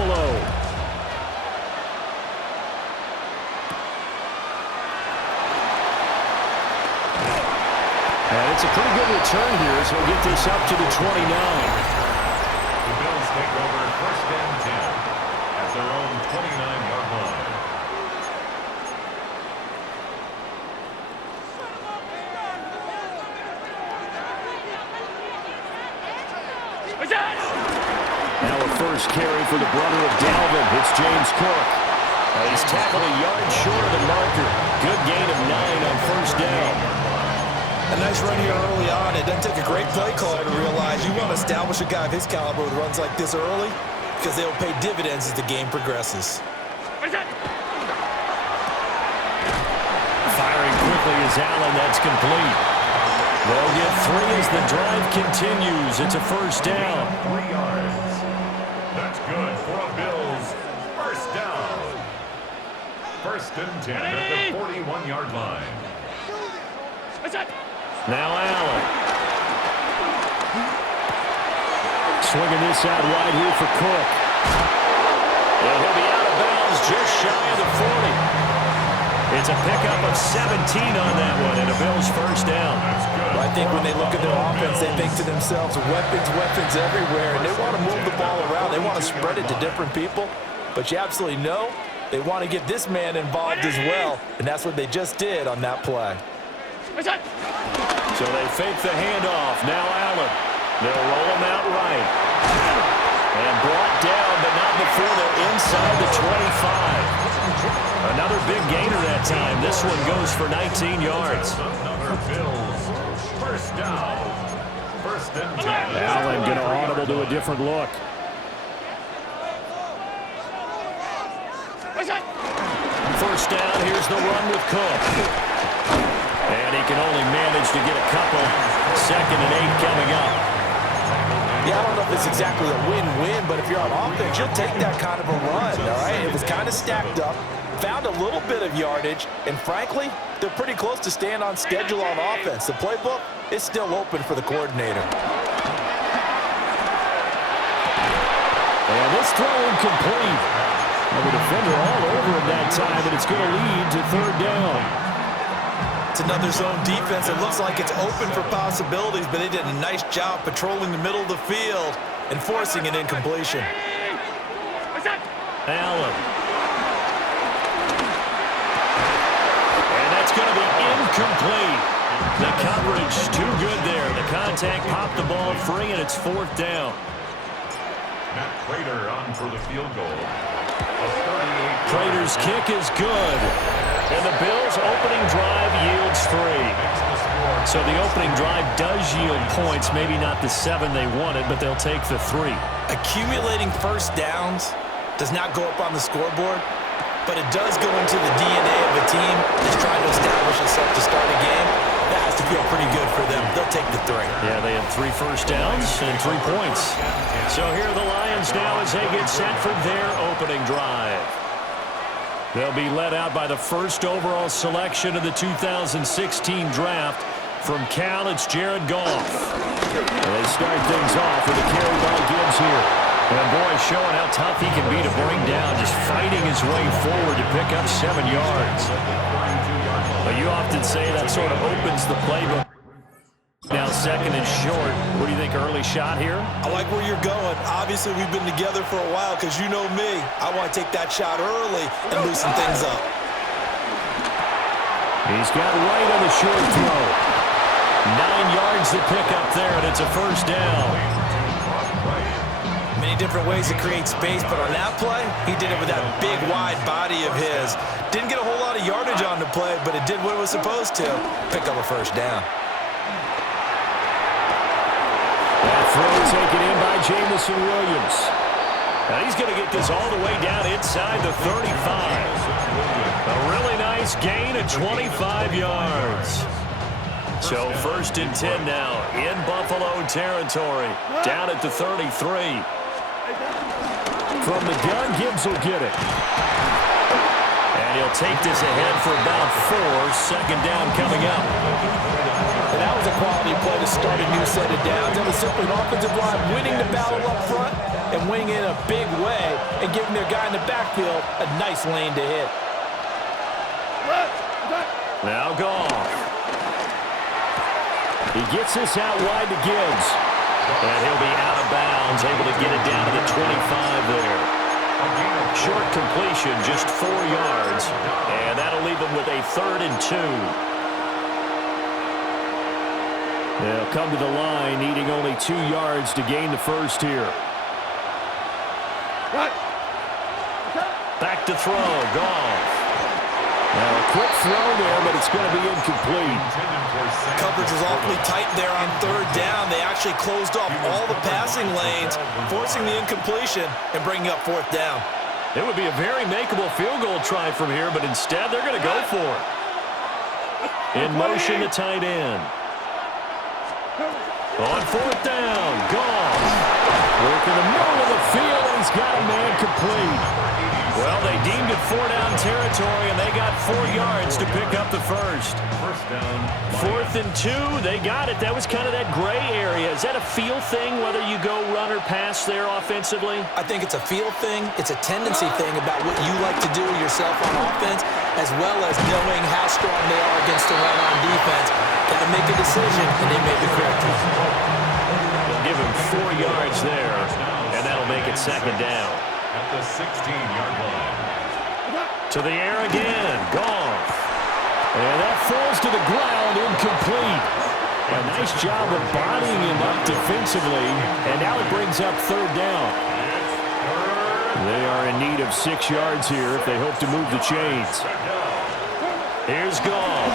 Buffalo. And it's a pretty good return here as he'll get this up to the 29. The Bills take over 1st and 10 at their own 29-yard line. Now a first carry for the brother of Dalvin. It's James Cook. He's tackled a yard short of the marker. Good gain of 9 on 1st down. A nice run here early on. It doesn't take a great play caller to realize you want to establish a guy of his caliber with runs like this early because they will pay dividends as the game progresses. Firing quickly is Allen. That's complete. They'll get 3 as the drive continues. It's a 1st down. 3 yards. That's good for a Bills 1st down. 1st and 10 at the 41-yard line. Now Allen. Swinging this out wide here for Cook. And he'll be out of bounds just shy of the 40. It's a pickup of 17 on that one, and a Bills 1st down. Well, I think when they look at their offense, they think to themselves, weapons everywhere, and they want to move the ball around. They want to spread it to different people, but you absolutely know they want to get this man involved as well, and that's what they just did on that play. So they fake the handoff. Now Allen. They'll roll him out right. And brought down, but not before they're inside the 25. Another big gainer that time. This one goes for 19 yards. Another Bills 1st down. 1st and 10. Allen going to audible to a different look. First down, here's the run with Cook. And he can only manage to get a couple. 2nd and 8 coming up. Yeah, I don't know if it's exactly a win-win, but if you're on offense, you'll take that kind of a run, all right? It was kind of stacked up, found a little bit of yardage, and frankly, they're pretty close to staying on schedule on offense. The playbook is still open for the coordinator. And this throw incomplete. And the defender all over him that time, and it's going to lead to 3rd down. It's another zone defense. It looks like it's open for possibilities, but they did a nice job patrolling the middle of the field and forcing an incompletion. Allen. And that's going to be incomplete. The coverage too good there. The contact popped the ball free, and it's 4th down. Matt Prater on for the field goal. Prater's kick is good. And the Bills' opening drive yields 3. So the opening drive does yield points, maybe not the 7 they wanted, but they'll take the 3. Accumulating 1st downs does not go up on the scoreboard, but it does go into the DNA of a team that's trying to establish itself to start a game. That has to feel pretty good for them. They'll take the 3. Yeah, they had 3 first downs and 3 points. So here are the Lions now as they get set for their opening drive. They'll be led out by the 1st overall selection of the 2016 draft. From Cal, it's Jared Goff. They start things off with a carry by Gibbs here. And boy, showing how tough he can be to bring down, just fighting his way forward to pick up 7 yards. But you often say that sort of opens the playbook. Now 2nd and short. What do you think, early shot here? I like where you're going. Obviously, we've been together for a while because you know me. I want to take that shot early and loosen things up. He's got right on the short throw. 9 yards to pick up there, and it's a 1st down. Many different ways to create space, but on that play, he did it with that big, wide body of his. Didn't get a whole lot of yardage on the play, but it did what it was supposed to. Pick up a 1st down. That throw taken in by Jamison Williams. Now he's going to get this all the way down inside the 35. A really nice gain of 25 yards. So 1st and 10 now in Buffalo territory. Down at the 33. From the gun, Gibbs will get it. And he'll take this ahead for about 4. 2nd down coming up. And that was a quality play to start a new set of downs. It was simply an offensive line winning the battle up front and winning in a big way and giving their guy in the backfield a nice lane to hit. Now Goff. He gets this out wide to Gibbs. And he'll be out of bounds, able to get it down to the 25 there. Short completion, just 4 yards. And that'll leave him with a 3rd and 2. They'll come to the line, needing only 2 yards to gain the first here. Back to throw, Goff. Now a quick throw there, but it's going to be incomplete. Coverage was awfully tight there on 3rd down. They actually closed off all the passing lanes, forcing the incompletion and bringing up 4th down. It would be a very makeable field goal try from here, but instead they're going to go for it. In motion, the tight end. On 4th down, Goff. Work in the middle of the field, and he's got a man complete. Well, they deemed it 4-down territory, and they got 4 yards to pick up the first. 4th and 2, they got it. That was kind of that gray area. Is that a feel thing, whether you go run or pass there offensively? I think it's a feel thing. It's a tendency thing about what you like to do yourself on offense, as well as knowing how strong they are against the run on defense. Got to make a decision, and they made the correct one. They'll give him 4 yards there, and that'll make it 2nd down. At the 16-yard line. To the air again, Goff. And that falls to the ground, incomplete. A nice job of bodying him up defensively, and now it brings up 3rd down. They are in need of 6 yards here if they hope to move the chains. Here's Goff.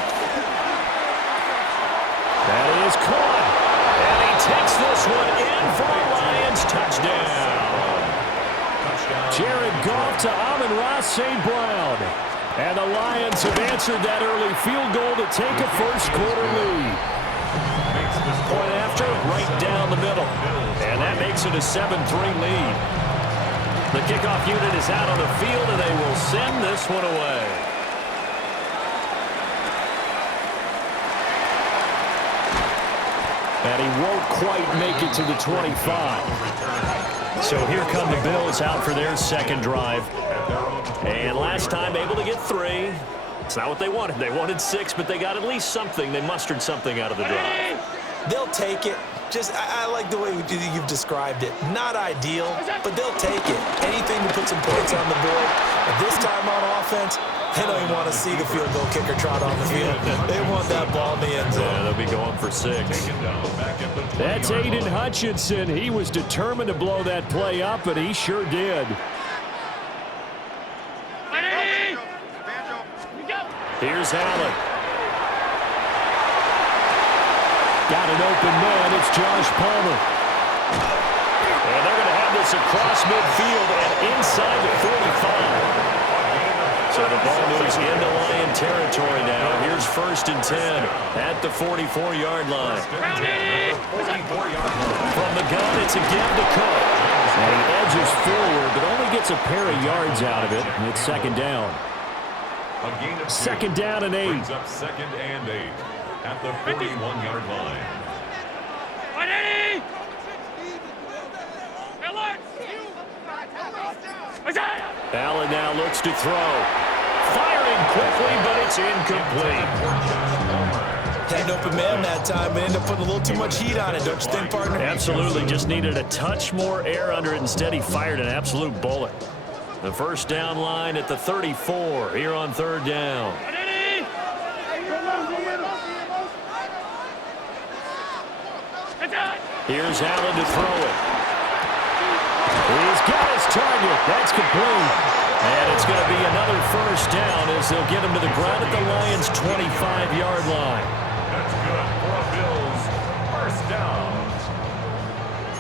That is caught. And he takes this one in for a Lions touchdown. Jared Goff to Amon-Ra St. Brown. And the Lions have answered that early field goal to take a first-quarter lead. Point after, right down the middle. And that makes it a 7-3 lead. The kickoff unit is out on the field, and they will send this one away. And he won't quite make it to the 25. So here come the Bills out for their 2nd drive. And last time able to get 3. It's not what they wanted. They wanted 6, but they got at least something. They mustered something out of the drive. They'll take it. I like the way you've described it. Not ideal, but they'll take it. Anything to put some points on the board. But this time on offense, they don't even want to see the field goal kicker trot on the field. They want that ball in the end zone. Yeah, they'll be going for 6. That's Aiden Hutchinson. He was determined to blow that play up, and he sure did. Here's Allen. Got an open man. It's Josh Palmer. And they're going to have this across midfield and inside the 45. So the ball moves into Lion territory now. Here's 1st and 10 at the 44-yard line. From the gun, it's a give to Cook. And he edges forward, but only gets a pair of yards out of it. And it's 2nd down. 2nd down and 8. Brings up 2nd and 8 at the 41-yard line. Allen now looks to throw. Firing quickly, but it's incomplete. Had an open man that time, but ended up putting a little too much heat on it, don't you think, partner? Absolutely. Just needed a touch more air under it. Instead, he fired an absolute bullet. The 1st down line at the 34 here on 3rd down. Here's Allen to throw it. He's got his target. That's complete. And it's going to be another 1st down as they'll get him to the ground at the Lions' 25-yard line. That's good for a Bills 1st down.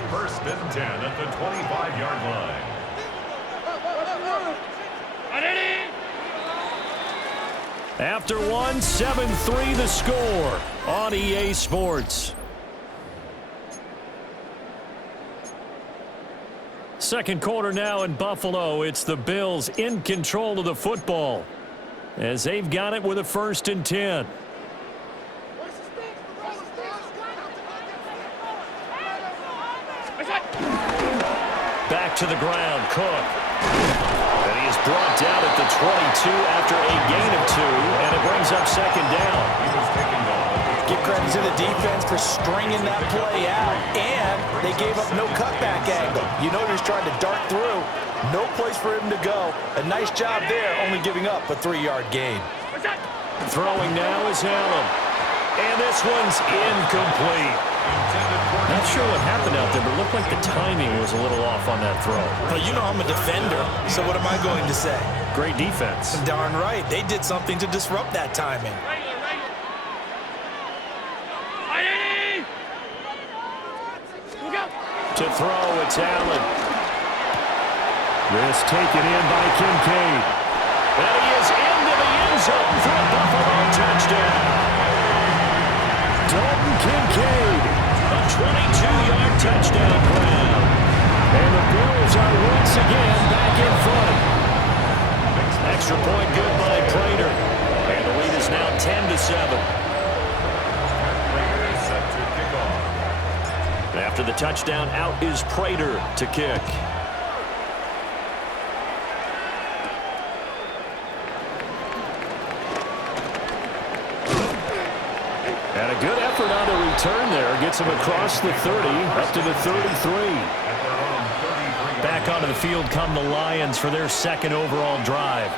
1st and 10 at the 25-yard line. After one, 7-3 the score on EA Sports. Second quarter now in Buffalo. It's the Bills in control of the football as they've got it with a 1st and 10. to the ground. Cook. And he is brought down at the 22 after a gain of 2, and it brings up second down. Give credit to the defense for stringing that play out, and they gave up no cutback angle. You know he's trying to dart through. No place for him to go. A nice job there, only giving up a 3-yard gain. Throwing now is Allen. And this one's incomplete. Not sure what happened out there, but it looked like the timing was a little off on that throw. Well, you know I'm a defender, so what am I going to say? Great defense. Darn right. They did something to disrupt that timing. To throw, it's Allen. This taken in by Kincaid. And he is into the end zone for a Buffalo touchdown. Dalton Kincaid, a 22-yard touchdown grab. And the Bills are once again back in front. Extra point good by Prater. And the lead is now 10-7. After the touchdown, out is Prater to kick. And a good effort on the return there. Gets him across the 30, up to the 33. Back onto the field come the Lions for their second overall drive.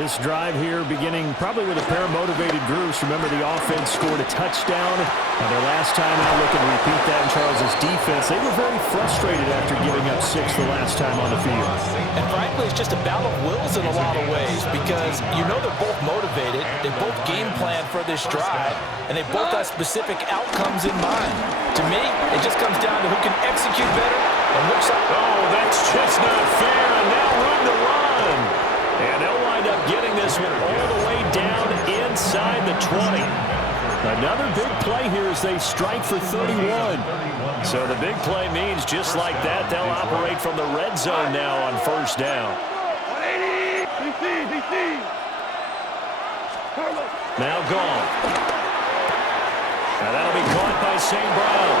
This drive here beginning probably with a pair of motivated groups. Remember, the offense scored a touchdown. And their last time out, looking to repeat that in Charles' defense. They were very frustrated after giving up 6 the last time on the field. And frankly, it's just a battle of wills in a lot of ways because you know they're both motivated. They both game plan for this drive. And they both have specific outcomes in mind. To me, it just comes down to who can execute better and which side. Oh, that's just not fair. And now room to run. And they'll wind up getting this one all the way down inside the 20. Another big play here as they strike for 31. So the big play means just like that, they'll operate from the red zone now on first down. Now gone. Now that'll be caught by St. Brown.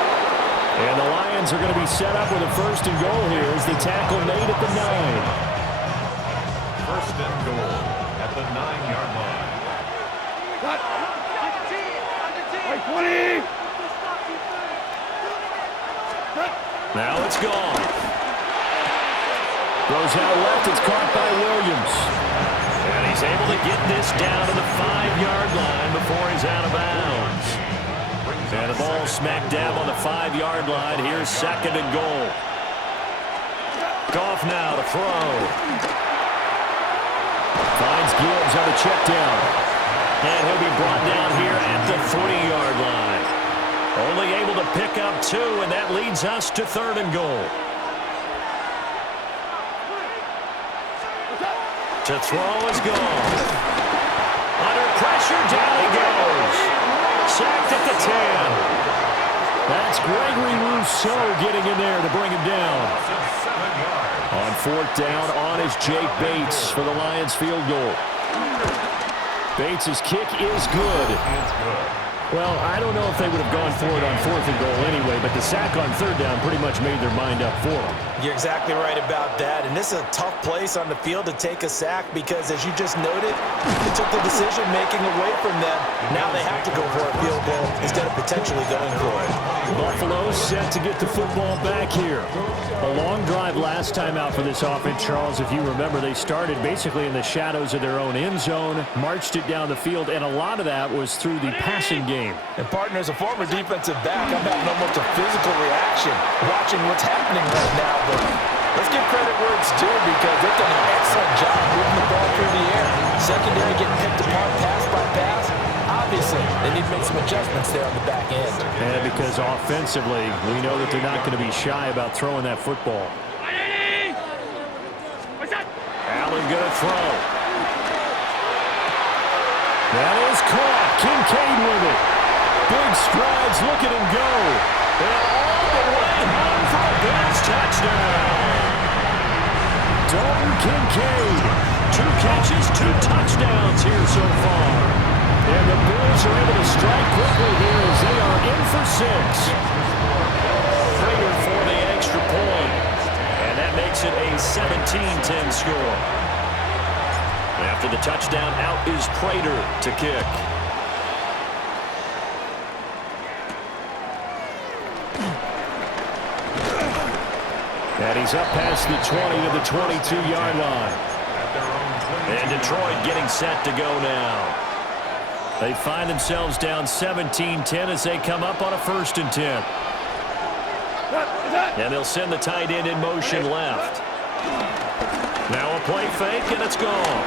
And the Lions are going to be set up with a first and goal here as the tackle made at the 9. First and goal at the 9-yard line. Now it's gone. Goes out left. It's caught by Williams. And he's able to get this down to the 5-yard line before he's out of bounds. And the ball smack dab on the 5-yard line. Here's second and goal. Goff now to throw. Finds Gibbs on the check down. And he'll be brought down here at the 3-yard line. Only able to pick up 2, and that leads us to third and goal. To throw is gone. Under pressure, down he goes. Sacked at the 10. That's Gregory Rousseau getting in there to bring him down. On fourth down, on is Jake Bates for the Lions field goal. Bates' kick is good. Well, I don't know if they would have gone for it on fourth and goal anyway, but the sack on third down pretty much made their mind up for them. You're exactly right about that, and this is a tough place on the field to take a sack because, as you just noted, it took the decision-making away from them. Now they have to go for a field goal instead of potentially going for it. Buffalo set to get the football back here. A long drive last time out for this offense, Charles. If you remember, they started basically in the shadows of their own end zone, marched it down the field, and a lot of that was through the passing game. And partner, as a former defensive back, I'm having almost a physical reaction watching what's happening right now. But let's give credit where it's due because they've done an excellent job moving the ball through the air. Secondary getting picked apart pass by pass. Obviously, they need to make some adjustments there on the back end. And because offensively, we know that they're not going to be shy about throwing that football. Allen going to throw. That is caught. Kincaid with it. Big strides. Look at him go. And all the way home for a Bills touchdown. Dalton Kincaid. 2 catches, 2 touchdowns here so far. And the Bills are able to strike quickly here as they are in for 6. Prater for the extra point. And that and makes it a 17-10 score. After the touchdown, out is Prater to kick. And he's up past the 20 to the 22-yard line. And Detroit getting set to go now. They find themselves down 17-10 as they come up on a 1st and 10. And they'll send the tight end in motion left. Now a play fake, and it's gone.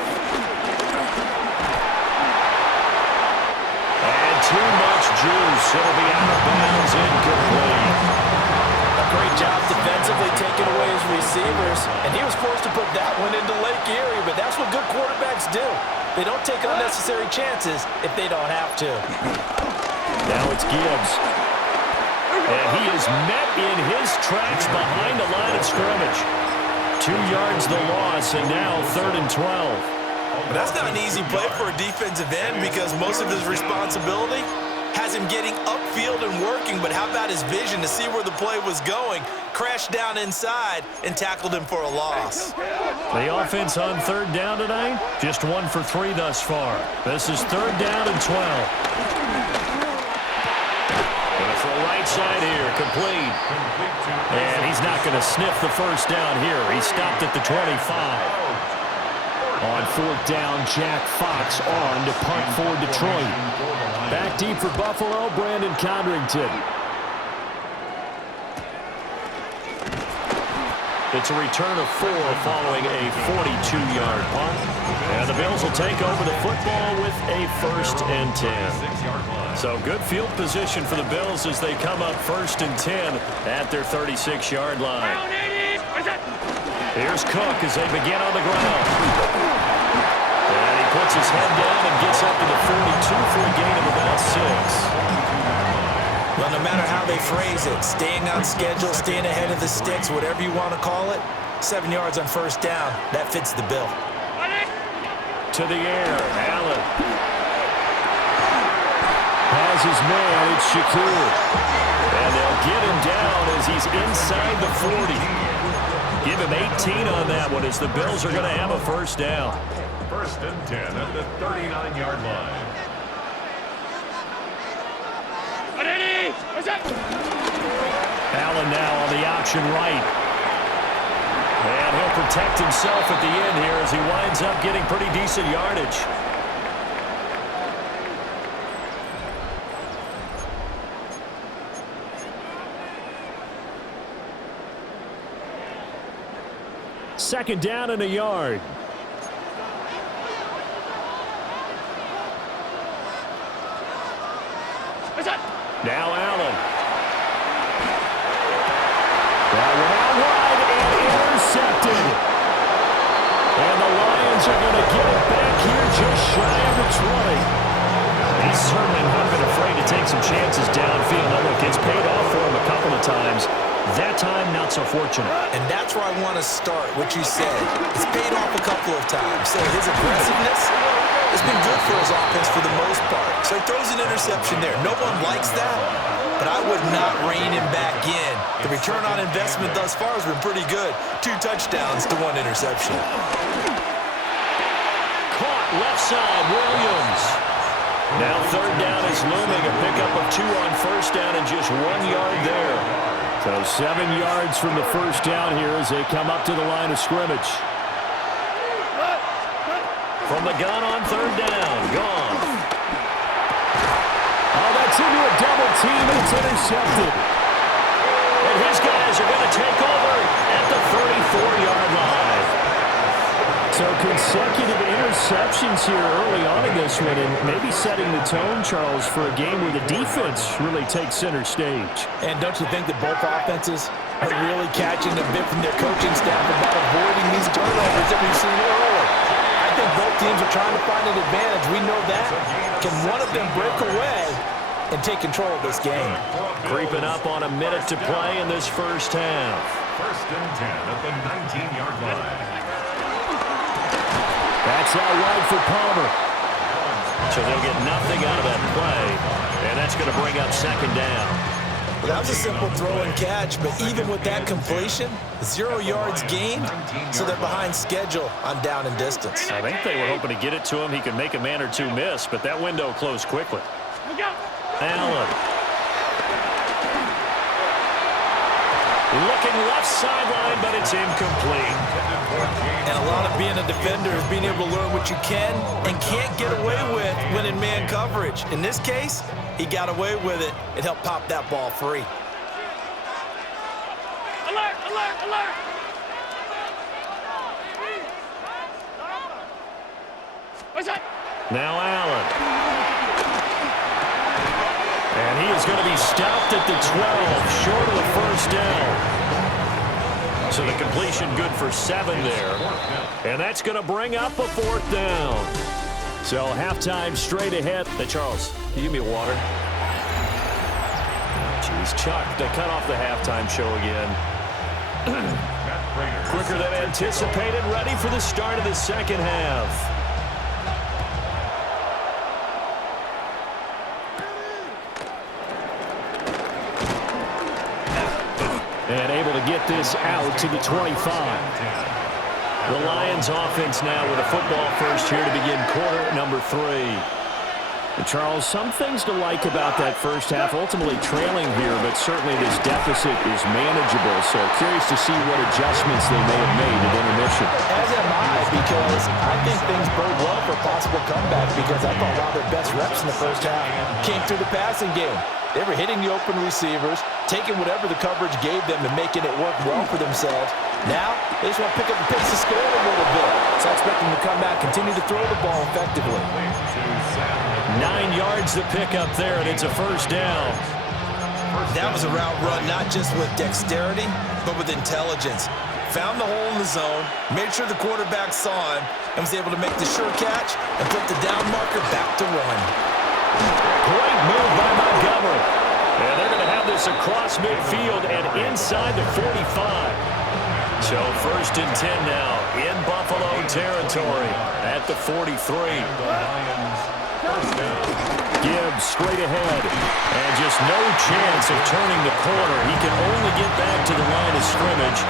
And too much juice. It'll be out of bounds, incomplete. A great job defensively taking away his receivers, and he was forced to put that one into Lake Erie, but that's what good quarterbacks do. They don't take unnecessary chances if they don't have to. Now it's Gibbs. And he is met in his tracks behind the line of scrimmage. 2 yards the loss, and now 3rd and 12. But that's not an easy play for a defensive end because most of his responsibility has him getting upfield and working, but how about his vision to see where the play was going, crashed down inside, and tackled him for a loss. The offense on 3rd down tonight, just 1 for 3 thus far. This is 3rd down and 12. And for a right side here, complete. And he's not going to sniff the 1st down here. He stopped at the 25. On 4th down, Jack Fox on to punt for Detroit. Back deep for Buffalo, Brandon Codrington. It's a return of 4 following a 42-yard punt. And the Bills will take over the football with a 1st and 10. So good field position for the Bills as they come up 1st and 10 at their 36-yard line. Here's Cook as they begin on the ground. And he puts his head down and gets up to the 42 for a gain of about 6. Well, no matter how they phrase it, staying on schedule, staying ahead of the sticks, whatever you want to call it, 7 yards on 1st down, that fits the bill. To the air, Allen. Has his man, it's Shakur. And they'll get him down as he's inside the 40. Give him 18 on that one as the Bills are going to have a 1st down. 1st and 10 at the 39-yard line. Allen now on the option right. And he'll protect himself at the end here as he winds up getting pretty decent yardage. Second down and a yard. Now Allen. That one out wide and intercepted. And the Lions are going to get it back here just shy of the 20. He's certainly not been afraid to take some chances downfield. Now look, it's paid off for him a couple of times. That time, not so fortunate. And that's where I want to start, what you said. It's paid off a couple of times. So his aggressiveness has been good for his offense for the most part. So he throws an interception there. No one likes that, but I would not rein him back in. The return on investment thus far has been pretty good. 2 touchdowns to 1 interception. Caught left side, Williams. Now 3rd down is looming. A pickup of 2 on 1st down and just 1 yard there. So 7 yards from the 1st down here as they come up to the line of scrimmage. From the gun on 3rd down, gone. Oh, that's into a double team. It's intercepted. And his guys are going to take over at the 34-yard line. So consecutive interceptions here early on in this one, and maybe setting the tone, Charles, for a game where the defense really takes center stage. And don't you think that both offenses are really catching a bit from their coaching staff about avoiding these turnovers that we've seen early? I think both teams are trying to find an advantage. We know that. Can one of them break away and take control of this game? Creeping up on a minute to play in this 1st half. 1st and 10 at the 19-yard line. That's out wide for Palmer. So they'll get nothing out of that play. And that's going to bring up 2nd down. Well, that was a simple throw and catch, but even with that completion, 0 yards gained, so they're behind schedule on down and distance. I think they were hoping to get it to him. He could make a man or two miss, but that window closed quickly. Allen. Looking left sideline, but it's incomplete. And a lot of being a defender is being able to learn what you can and can't get away with when in man coverage. In this case, he got away with it and helped pop that ball free. Alert, alert, alert! What's that? Now Allen. And he is going to be stopped at the 12, short of the first down. So the completion good for 7 there. And that's going to bring up a 4th down. So halftime straight ahead. Hey, Charles, can you give me a water? Jeez, Chuck, they cut off the halftime show again. Quicker than anticipated, ready for the start of the second half. And able to get this out to the 25. The Lions offense now with a football first here to begin quarter number 3. And Charles, some things to like about that first half, ultimately trailing here, but certainly this deficit is manageable. So curious to see what adjustments they may have made at intermission. As am I, because I think things bode well for a possible comeback, because I thought a lot of their best reps in the first half came through the passing game. They were hitting the open receivers, taking whatever the coverage gave them and making it work well for themselves. Now, they just want to pick up the pace of scoring a little bit. So I expect them to come back, continue to throw the ball effectively. 9 yards to pick up there, and it's a first down. That was a route run not just with dexterity, but with intelligence. Found the hole in the zone, made sure the quarterback saw him, and was able to make the sure catch and put the down marker back to run. Great move by Montgomery. And they're going to have this across midfield and inside the 45. So 1st and 10 now in Buffalo territory at the 43. Gibbs straight ahead. And just no chance of turning the corner. He can only get back to the line of scrimmage.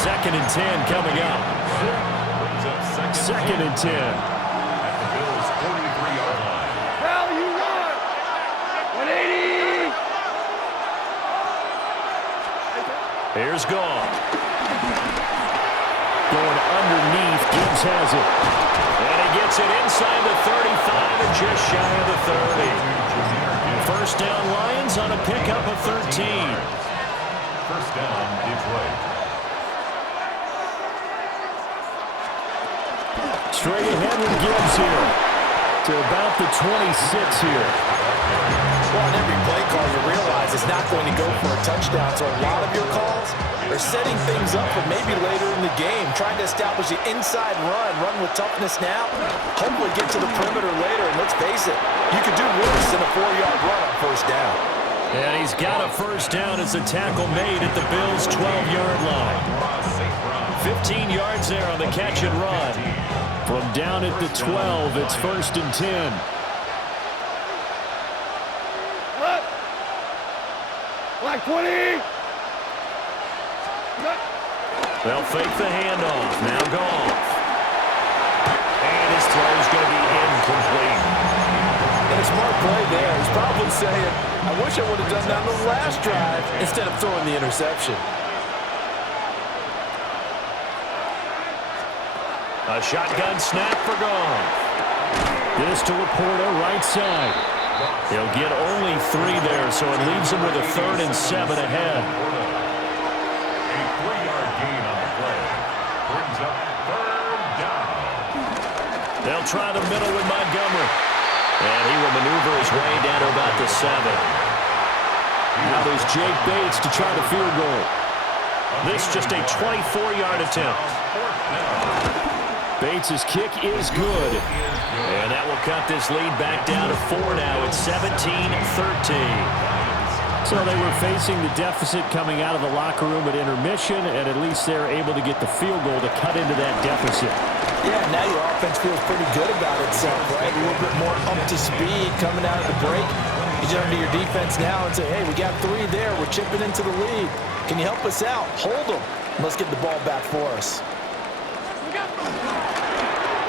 2nd and 10 coming up. 2nd and 10. Here's Goff. Going underneath. Gibbs has it. And he gets it inside the 35 and just shy of the 30. First down Lions on a pickup of 13. First down, Detroit. Straight ahead with Gibbs here. To about the 26 here. Well, on every play call, you realize it's not going to go for a touchdown, so a lot of your calls are setting things up for maybe later in the game, trying to establish the inside run with toughness now, hopefully get to the perimeter later, and let's face it, you could do worse than a 4-yard run on first down. And he's got a first down as the tackle made at the Bills' 12-yard line. 15 yards there on the catch and run. From down at the 12, it's 1st and 10. Black 20! They'll fake the handoff. Now Goff. And his throw's going to be incomplete. And a smart play there. He's probably saying, I wish I would have done that on the last drive instead of throwing the interception. A shotgun snap for Goff. This to Laporta, right side. He'll get only 3 there, so it leaves him with a 3rd and 7 ahead. A 3-yard gain on the play. Brings up 3rd down. They'll try the middle with Montgomery. And he will maneuver his way down to about the 7. Now there's Jake Bates to try the field goal. This just a 24-yard attempt. Bates' kick is good. And that will cut this lead back down to 4 now. It's 17-13. So they were facing the deficit coming out of the locker room at intermission, and at least they're able to get the field goal to cut into that deficit. Yeah, now your offense feels pretty good about itself, right? A little bit more up to speed coming out of the break. You turn to your defense now and say, hey, we got 3 there. We're chipping into the lead. Can you help us out? Hold them. Let's get the ball back for us.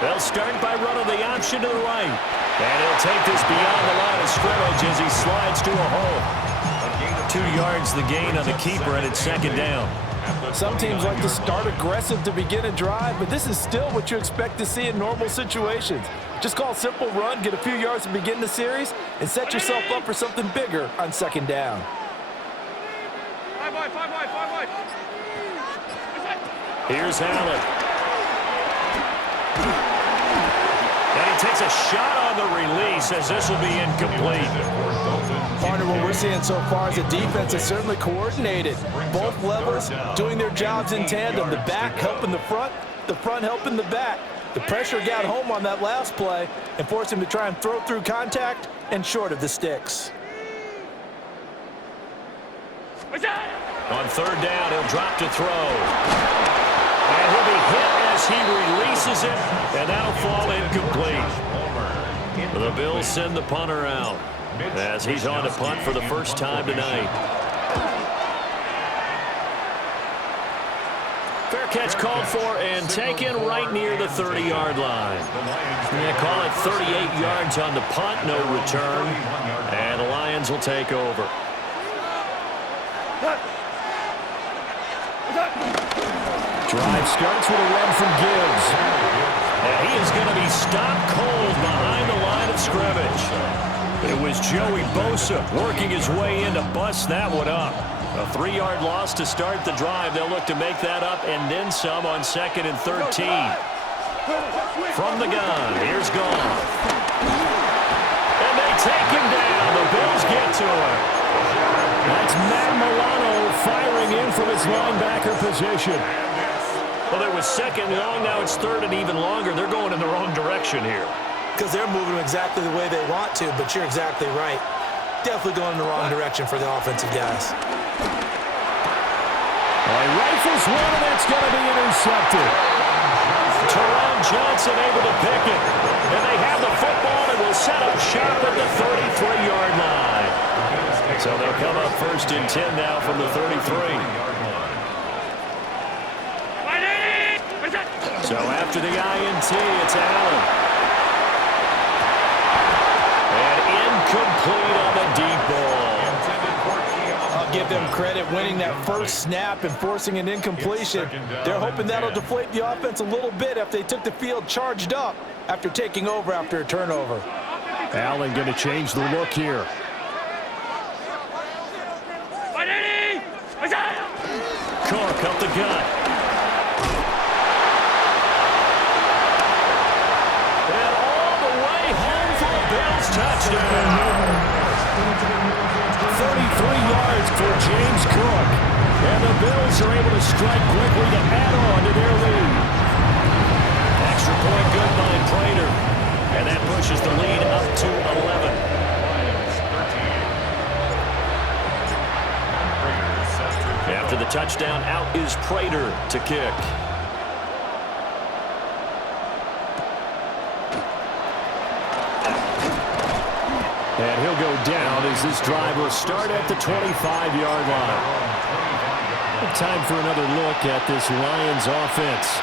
They'll start by running the option to the right. And he'll take this beyond the line of scrimmage as he slides to a hole. 2 yards the gain on the keeper, and it's 2nd down. Some teams like to start aggressive to begin a drive, but this is still what you expect to see in normal situations. Just call a simple run, get a few yards to begin the series, and set yourself up for something bigger on 2nd down. 5 wide. Here's Allen. And he takes a shot on the release as this will be incomplete. Partner, what we're seeing so far is a defense that's certainly coordinated. Both levels doing their jobs in tandem. The back helping the front helping the back. The pressure got home on that last play and forced him to try and throw through contact and short of the sticks. On 3rd down, he'll drop to throw. And he'll be hit as he releases it, and that'll fall incomplete. The Bills send the punter out as he's on to punt for the first time tonight. Fair catch called for and taken right near the 30-yard line. They call it 38 yards on the punt, no return, and the Lions will take over. Drive starts with a run from Gibbs. And he is going to be stopped cold behind the line of scrimmage. It was Joey Bosa working his way in to bust that one up. A 3-yard loss to start the drive. They'll look to make that up and then some on 2nd and 13. From the gun, here's Goff. And they take him down. The Bills get to him. That's Matt Milano firing in from his linebacker position. Well, there was 2nd long. Now it's 3rd and even longer. They're going in the wrong direction here. Because they're moving exactly the way they want to, but you're exactly right. Definitely going in the wrong direction for the offensive guys. He rifles one, and that's going to be intercepted. Terrell Johnson able to pick it. And they have the football and will set up shop at the 33-yard line. So they'll come up 1st and 10 now from the 33. So after the INT, it's Allen. And incomplete on the deep ball. I'll give them credit winning that first snap and forcing an incompletion. They're hoping that'll deflate the offense a little bit if they took the field charged up after taking over after a turnover. Allen going to change the look here. Cook up the gut. And all the way home for a Bills touchdown. 33 yards for James Cook. And the Bills are able to strike quickly to add on to their lead. Extra point good by Prater. And that pushes the lead up to 11. After the touchdown, out is Prater to kick. And he'll go down as this drive will start at the 25-yard line. Time for another look at this Lions offense.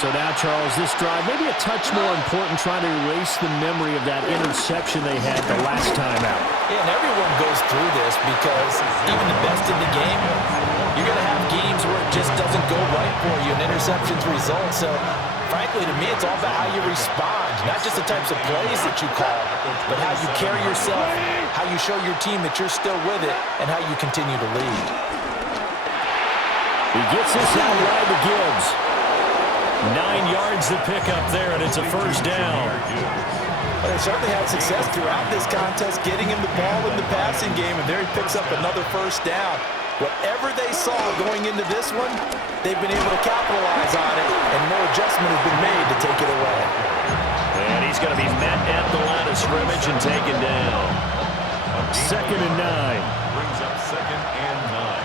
So now, Charles, this drive maybe a touch more important, trying to erase the memory of that interception they had the last time out. Yeah, and everyone goes through this because even the best in the game, you're going to have games where it just doesn't go right for you and interceptions result. So, frankly, to me, it's all about how you respond, not just the types of plays that you call, but how you carry yourself, how you show your team that you're still with it, and how you continue to lead. He gets this out wide to Gibbs. 9 yards to pick up there, and it's a 1st down. Well, they certainly had success throughout this contest, getting him the ball in the passing game, and there he picks up another 1st down. Whatever they saw going into this one, they've been able to capitalize on it, and no adjustment has been made to take it away. And he's going to be met at the line of scrimmage and taken down. 2nd and 9. Brings up 2nd and 9.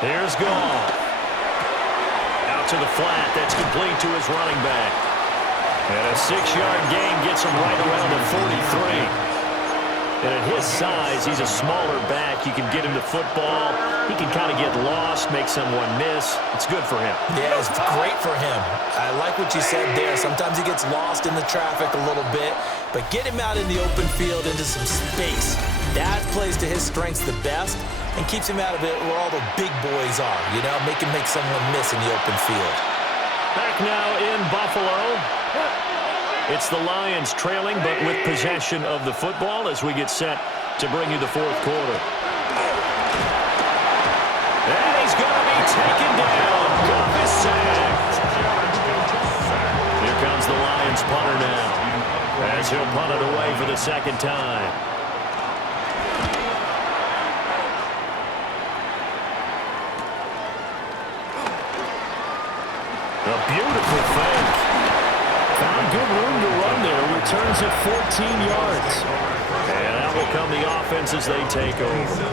Here's Goff. Out to the flat. That's complete to his running back. And a 6-yard gain gets him right around the 43. And at his size, he's a smaller back. You can get him the football. He can kind of get lost, make someone miss. It's good for him. Yeah, it's great for him. I like what you said there. Sometimes he gets lost in the traffic a little bit, but get him out in the open field into some space. That plays to his strengths the best and keeps him out of it where all the big boys are, you know, make someone miss in the open field. Back now in Buffalo. It's the Lions trailing, but with possession of the football as we get set to bring you the fourth quarter. And he's going to be taken down. Goff is sacked. Here comes the Lions punter now, as he'll punt it away for the second time. A beautiful fake. Found good room to run there. Returns it 14 yards. And out will come the offense as they take over.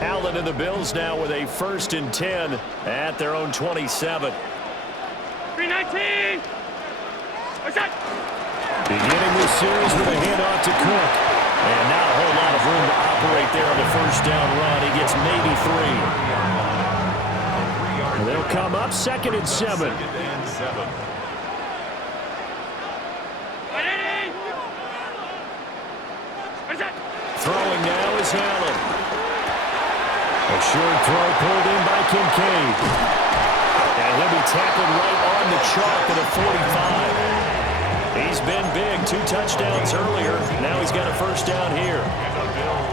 Allen and the Bills now with a 1st and 10 at their own 27. 319. Beginning this series with a handoff to Cook. And not a whole lot of room to operate there on the first down run. He gets maybe 3. And they'll come up 2nd and 7. Throwing now is Allen. A short throw pulled in by Kincaid. And he'll be tackled right on the chalk at a 45. He's been big. 2 touchdowns earlier. Now he's got a 1st down here.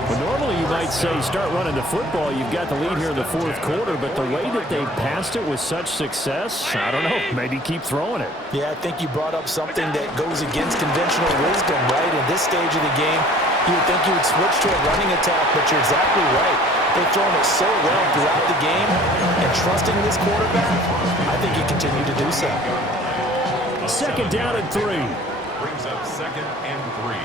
Well, normally you might say start running the football. You've got the lead here in the 4th quarter, but the way that they passed it with such success, I don't know, maybe keep throwing it. Yeah, I think you brought up something that goes against conventional wisdom, right? In this stage of the game, you would think you would switch to a running attack, but you're exactly right. They've thrown it so well throughout the game, and trusting this quarterback, I think you continue to do so. 2nd down and 3. Brings up 2nd and 3.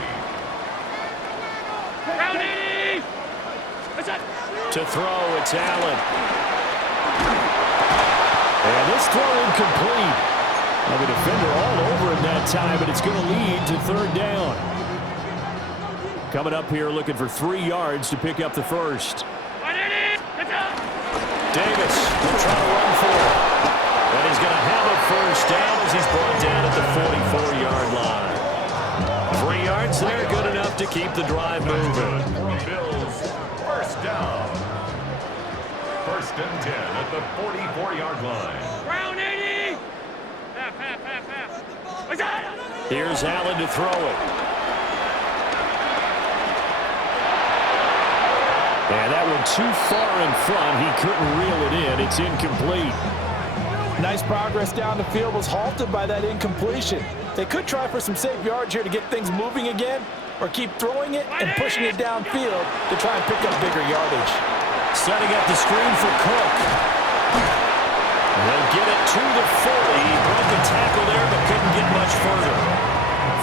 To throw, it's Allen. And this throw incomplete. Now the defender all over him that time, but it's going to lead to 3rd down. Coming up here looking for 3 yards to pick up the 1st. Davis will try to run for it. And he's going to have a 1st down as he's brought down at the 44-yard line. 3 yards there, good enough to keep the drive moving. Bills, 1st down. 1st and 10 at the 44-yard line. Round 80. Half. Here's Allen to throw it. And that one too far in front. He couldn't reel it in. It's incomplete. Nice progress down the field was halted by that incompletion. They could try for some safe yards here to get things moving again, or keep throwing it and pushing it downfield to try and pick up bigger yardage. Setting up the screen for Cook. They'll get it to the 40. He broke a tackle there, but couldn't get much further.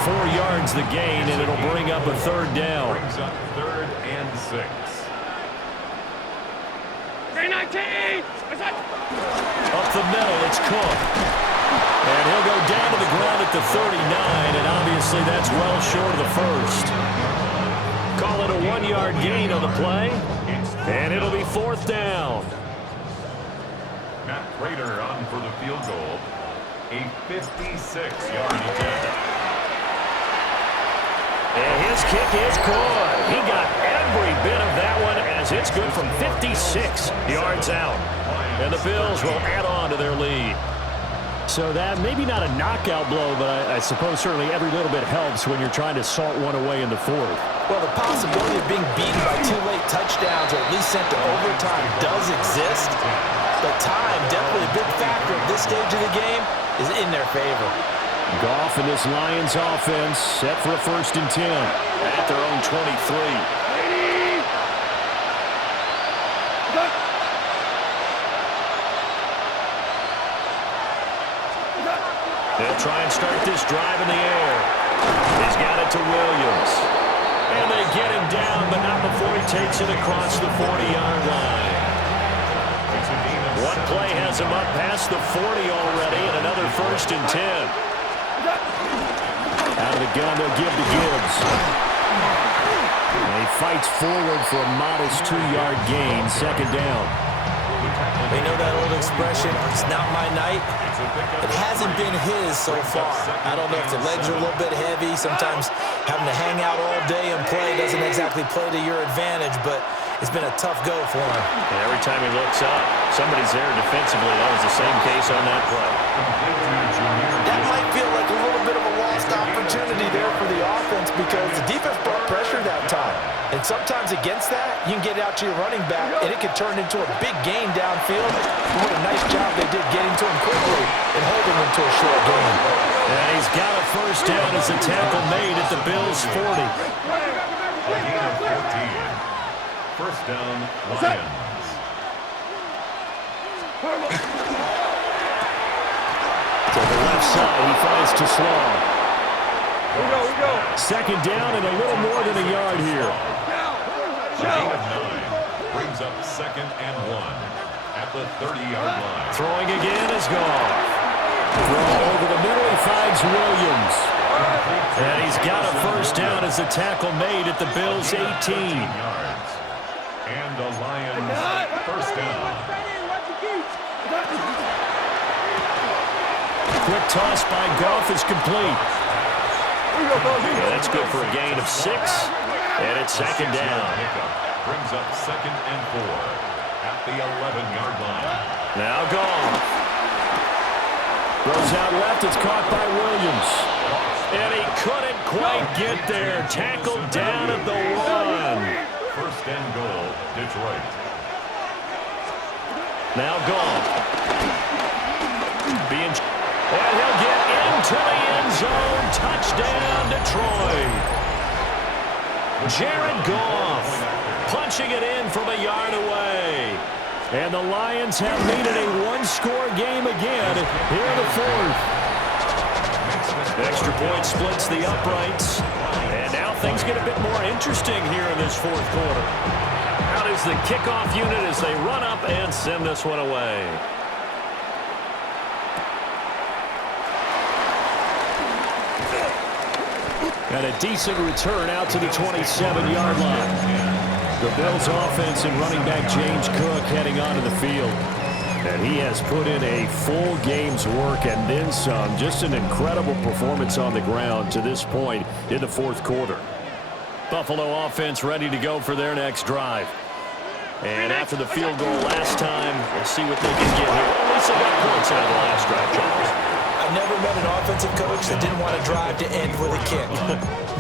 4 yards the gain, and it'll bring up a 3rd down. Brings up 3rd and 6. 319. Up the middle, it's Cook. And he'll go down to the ground at the 39, and obviously that's well short of the 1st. Call it a 1-yard gain on the play, and it'll be 4th down. Matt Prater on for the field goal. A 56-yard attempt. And his kick is good. He got every bit of that one as it's good from 56 yards out. And the Bills will add on to their lead. So that maybe not a knockout blow, but I suppose certainly every little bit helps when you're trying to salt one away in the 4th. Well, the possibility of being beaten by 2 late touchdowns or at least sent to overtime does exist. But time, definitely a big factor at this stage of the game, is in their favor. Goff and this Lions offense set for a 1st and 10 at their own 23. They'll try and start this drive in the air. He's got it to Williams. And they get him down, but not before he takes it across the 40-yard line. One play has him up past the 40 already, and another 1st and 10. Out of the gun, they'll give to Gibbs. And he fights forward for a modest 2-yard gain, second down. They know that old expression, it's not my night. It hasn't been his so far. I don't know if the legs are a little bit heavy. Sometimes having to hang out all day and play doesn't exactly play to your advantage, but it's been a tough go for him. And every time he looks up, somebody's there defensively. That was the same case on that play. That might feel like a little bit of a lost opportunity there for the offense because the defense brought pressure that time. And sometimes against that, you can get out to your running back, and it can turn into a big gain downfield. What a nice job they did getting to him quickly and holding him to a short gain. And he's got a first down as a tackle made at the Bills' 40. A gain of 14. First down, Lions. To the left side, he finds to Slaw. We go. Second down and a little more than a yard here. A gain of 9 brings up second and 1 at the 30-yard line. Throwing again is gone. Throw over the middle, he finds Williams. And he's got a first down as a tackle made at the Bills' 18. Yards. And the Lions first down. Quick toss by Goff is complete. Yeah, that's good for a gain of 6. And it's second down. Brings up second and 4 at the 11-yard line. Now Goff. Throws out left, it's caught by Williams. And he couldn't quite get there. Tackled down at the 1. First and goal, Detroit. Now Goff. And he'll get into the end zone. Touchdown, Detroit. Jared Goff punching it in from a yard away. And the Lions have made it a one-score game again here in the fourth. Extra point splits the uprights. And now things get a bit more interesting here in this fourth quarter. Out is the kickoff unit as they run up and send this one away. And a decent return out to the 27-yard line. The Bills offense and running back James Cook heading onto the field. And he has put in a full game's work and then some. Just an incredible performance on the ground to this point in the fourth quarter. Buffalo offense ready to go for their next drive. And after the field goal last time, we'll see what they can get here. At least they got points out of the last drive, Charles. I've never met an offensive coach that didn't want to drive to end with a kick.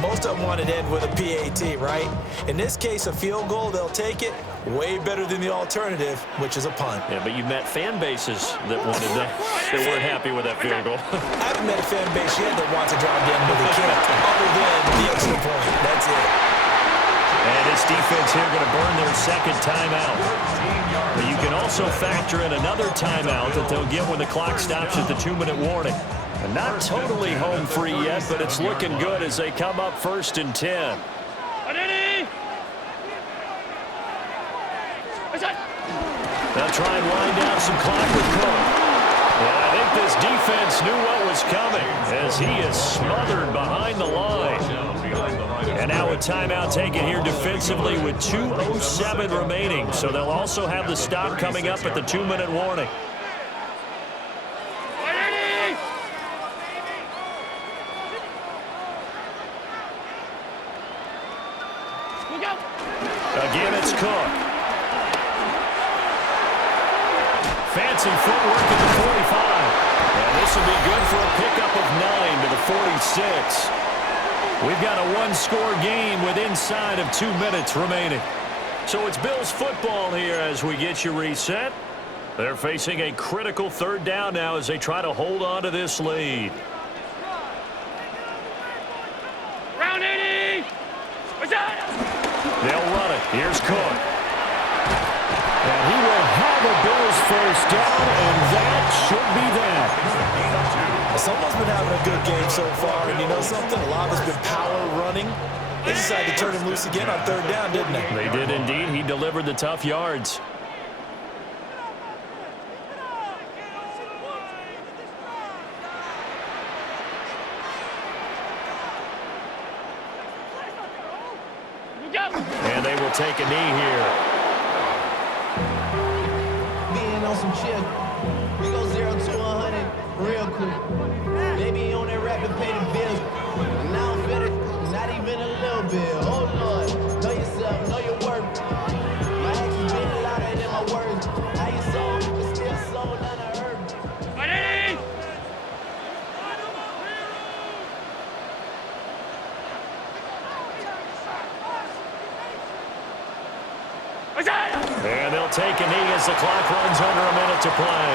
Most of them want to end with a PAT, right? In this case, a field goal, they'll take it. Way better than the alternative, which is a punt. Yeah, but you met fan bases that wanted that, that weren't happy with that field goal. I haven't met a fan base yet that wants to drive to end with a kick, other than the extra point. That's it. And this defense here going to burn their second timeout. But you can also factor in another timeout that they'll get when the clock stops at the 2-minute warning. And not totally home free yet, but it's looking good as they come up first and 10. They'll try and wind down some clock with Cook. And I think this defense knew what was coming as he is smothered behind the line. And now a timeout taken here defensively with 2:07 remaining. So they'll also have the stop coming up at the 2-minute warning. Again, it's Cook. Fancy footwork at the 45. And this will be good for a pickup of 9 to the 46. We've got a one-score game with inside of 2 minutes remaining. So it's Bills football here as we get you reset. They're facing a critical third down now as they try to hold on to this lead. Round 80! They'll run it. Here's Cook. And he will have a Bills first down, and that should be that. Someone's been having a good game so far, and you know something? A lot has been power running. They decided to turn him loose again on third down, didn't they? They did indeed. He delivered the tough yards. And they will take a knee here. Being on some chill. We go 0 to 100 real quick. They be on that rap to pay the bills. And now I'm finished, not even a little bit. Oh Lord, know yourself, know your worth. My actions being louder than my words. How you sold, but still sold down the earth. And they'll take a knee as the clock runs under a minute to play.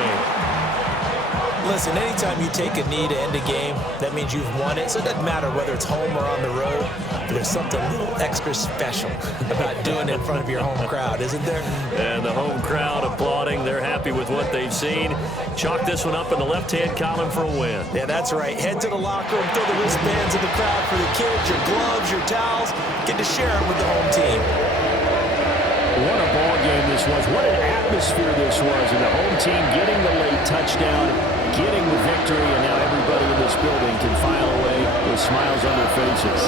Listen, anytime you take a knee to end a game, that means you've won it. So it doesn't matter whether it's home or on the road. There's something a little extra special about doing it in front of your home crowd, isn't there? And the home crowd applauding. They're happy with what they've seen. Chalk this one up in the left-hand column for a win. Yeah, that's right. Head to the locker room, throw the wristbands in the crowd for the kids, your gloves, your towels. Get to share it with the home team. What a ball game this was. What an atmosphere this was. And the home team getting the late touchdown, getting the victory, and now everybody in this building can file away with smiles on their faces.